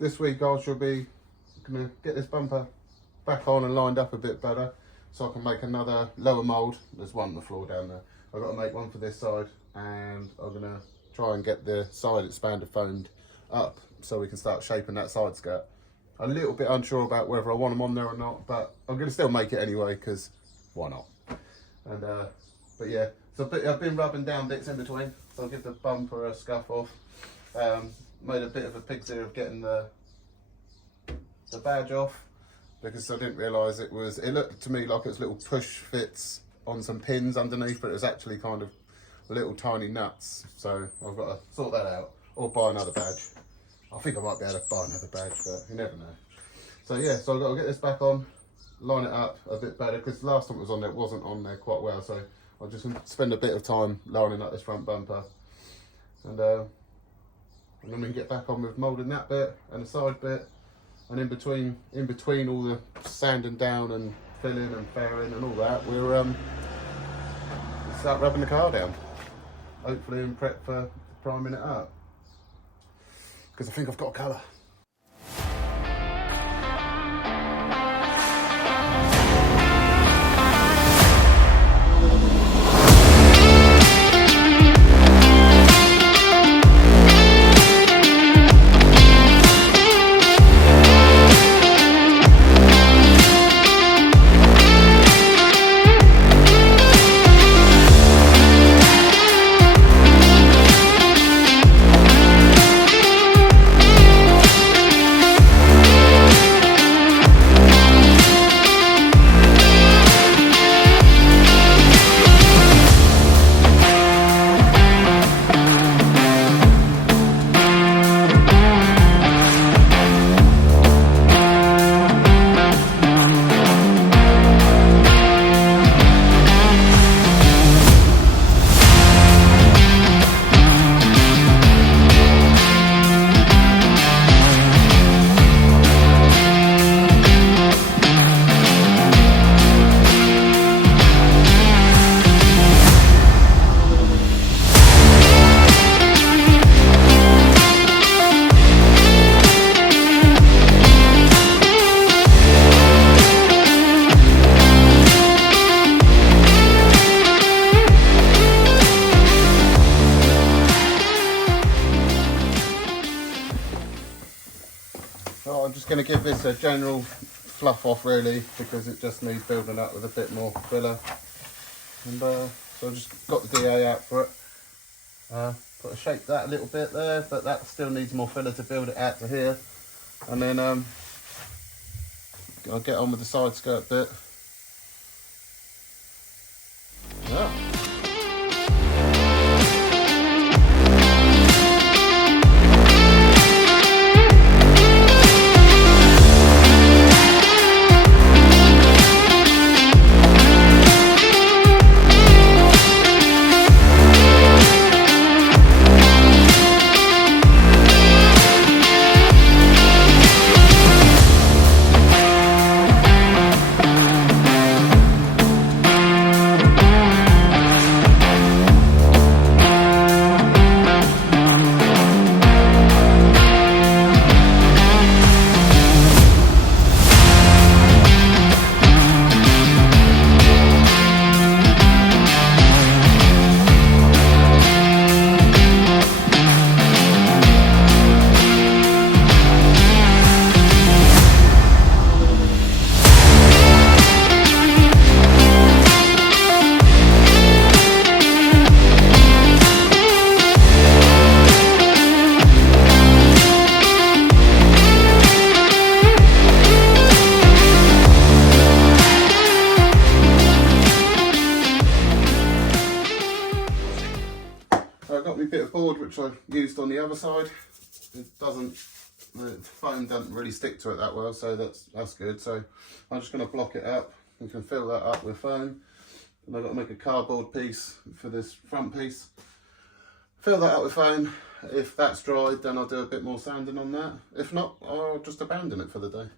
this week I shall be going to get this bumper back on and lined up a bit better so I can make another lower mould. There's one on the floor down there. I've got to make one for this side, and I'm going to try and get the side expander foamed up so we can start shaping that side skirt. A little bit unsure about whether I want them on there or not, but I'm going to still make it anyway because why not? And but yeah, so I've been rubbing down bits in between, so I'll give the bumper a scuff off. Made a bit of a pig's ear of getting the badge off because I didn't realise it looked to me like it was little push fits on some pins underneath, but it was actually kind of little tiny nuts. So I've got to sort that out or buy another badge. I think I might be able to buy another badge, but you never know. So yeah, so I've got to get this back on, line it up a bit better because the last time it was on there, it wasn't on there quite well. So I'll just spend a bit of time lining up this front bumper, and then we can get back on with moulding that bit and the side bit, and in between all the sanding down and filling and fairing and all that, we'll start rubbing the car down, hopefully in prep for priming it up, because I think I've got a colour. I'm just going to give this a general fluff off really, because it just needs building up with a bit more filler. And so I've just got the DA out for it. Put a shape that a little bit there, but that still needs more filler to build it out to here. And then I'll get on with the side skirt bit. Yeah. Bit of board which I used on the other side. The foam doesn't really stick to it that well, so that's good. So I'm just going to block it up. We can fill that up with foam, and I've got to make a cardboard piece for this front piece. Fill that up with foam. If that's dried, then I'll do a bit more sanding on that. If not, I'll just abandon it for the day.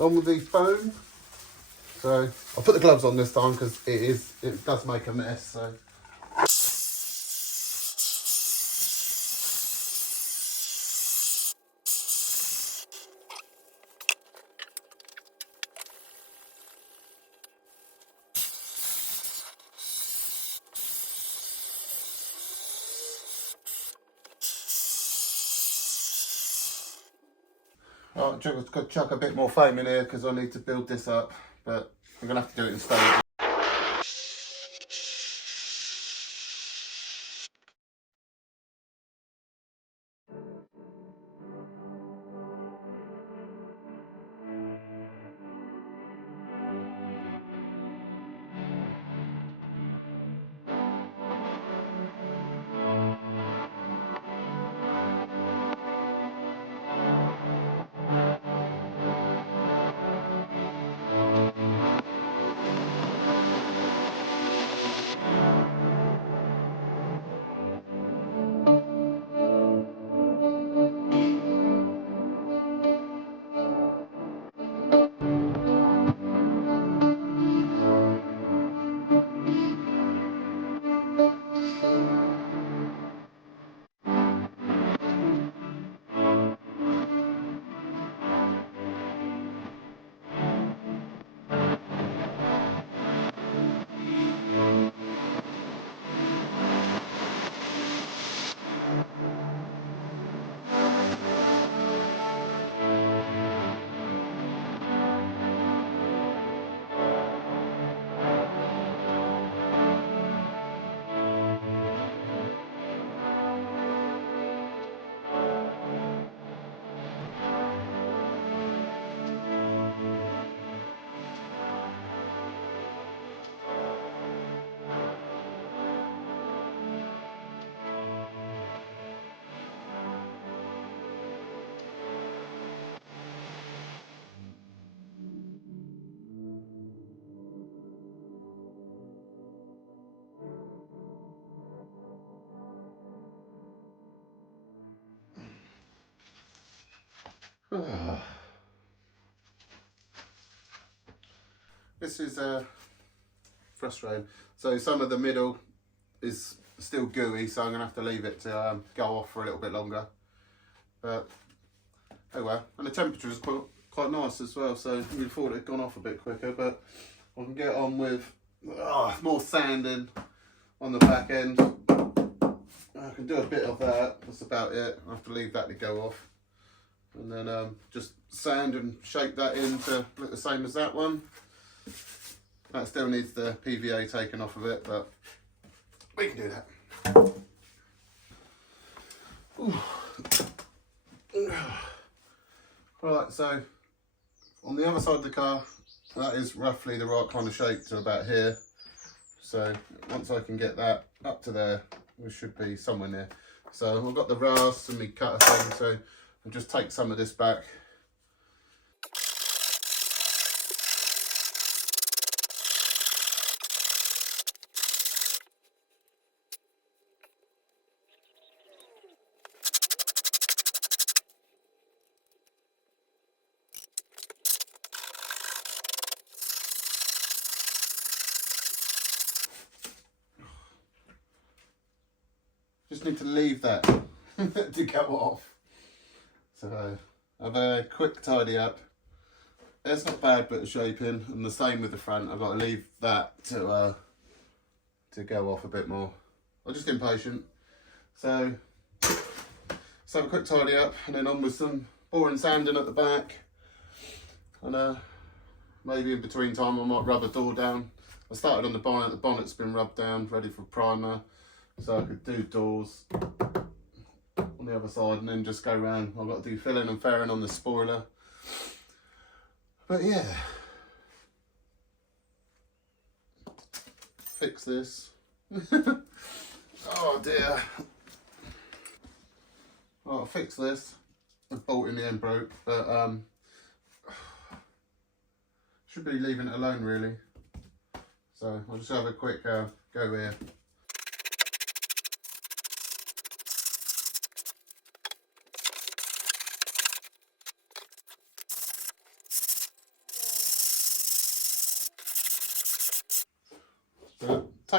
On with the foam. So I'll put the gloves on this time because it does make a mess. So. I've got to chuck a bit more foam in here because I need to build this up, but I'm going to have to do it in stages. This is frustrating. So some of the middle is still gooey, so I'm going to have to leave it to go off for a little bit longer. But oh well, and the temperature is quite nice as well, so we thought it had gone off a bit quicker, but I can get on with more sanding on the back end. I can do a bit of that, that's about it. I have to leave that to go off. And then just sand and shape that in to look the same as that one. That still needs the PVA taken off of it, but we can do that. Ooh. Right, so on the other side of the car, that is roughly the right kind of shape to about here. So once I can get that up to there, we should be somewhere near. So I've got the rasp and my cutter thing, so I'll just take some of this back. Just need to leave that to go off. So I've a quick tidy up. It's not bad bit of shaping, and the same with the front. I've got to leave that to go off a bit more. I'm just impatient. So let's have a quick tidy up, and then on with some boring sanding at the back. And maybe in between time I might rub a door down. I started on the bonnet. The bonnet's been rubbed down, ready for primer. So I could do doors on the other side and then just go around. I've got to do filling and fairing on the spoiler. But yeah, fix this. Oh dear. I'll fix this. The bolt in the end broke, but should be leaving it alone really. So I'll just have a quick go here.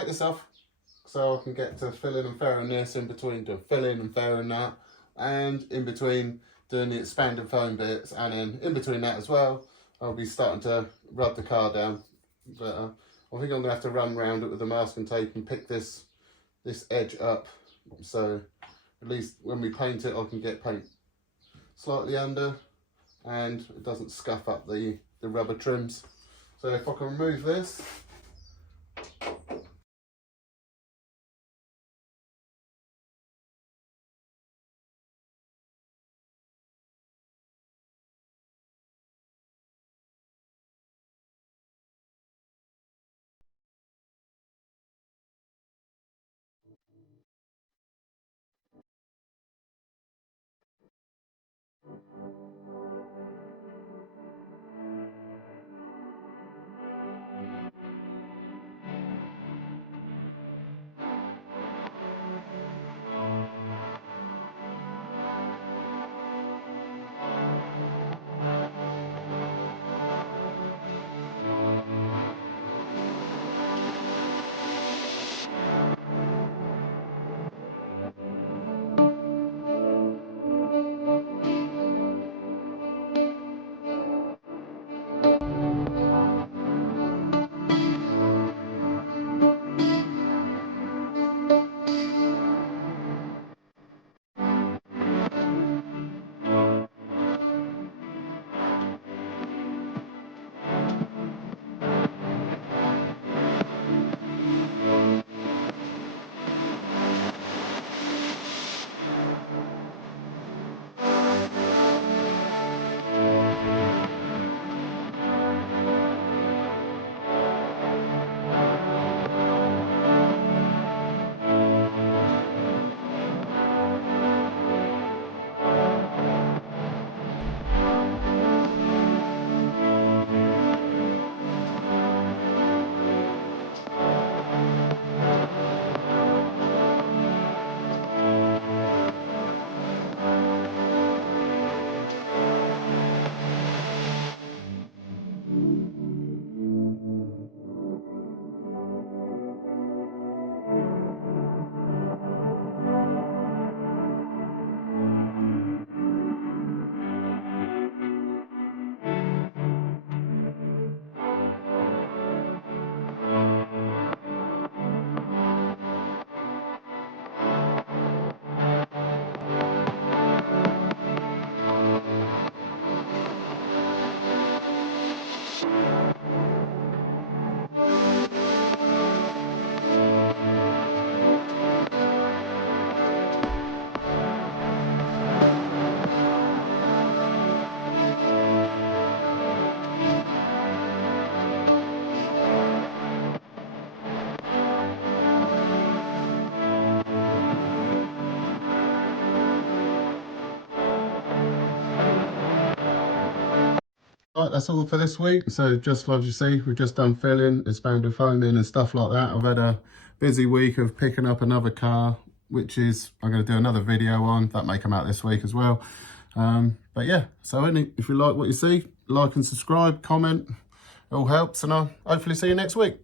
take this off so I can get to filling and fairing this, in between doing filling and fairing that, and in between doing the expanded foam bits, and then in between that as well, I'll be starting to rub the car down. But I think I'm going to have to run around it with the masking tape and pick this edge up, so at least when we paint it I can get paint slightly under and it doesn't scuff up the rubber trims. So if I can remove this, right, that's all for this week. So just like you see, we've just done filling, expanded foaming and stuff like that. I've had a busy week of picking up another car, which is I'm going to do another video on. That may come out this week as well. But yeah, so if you like what you see, like and subscribe, comment, it all helps, and I'll hopefully see you next week.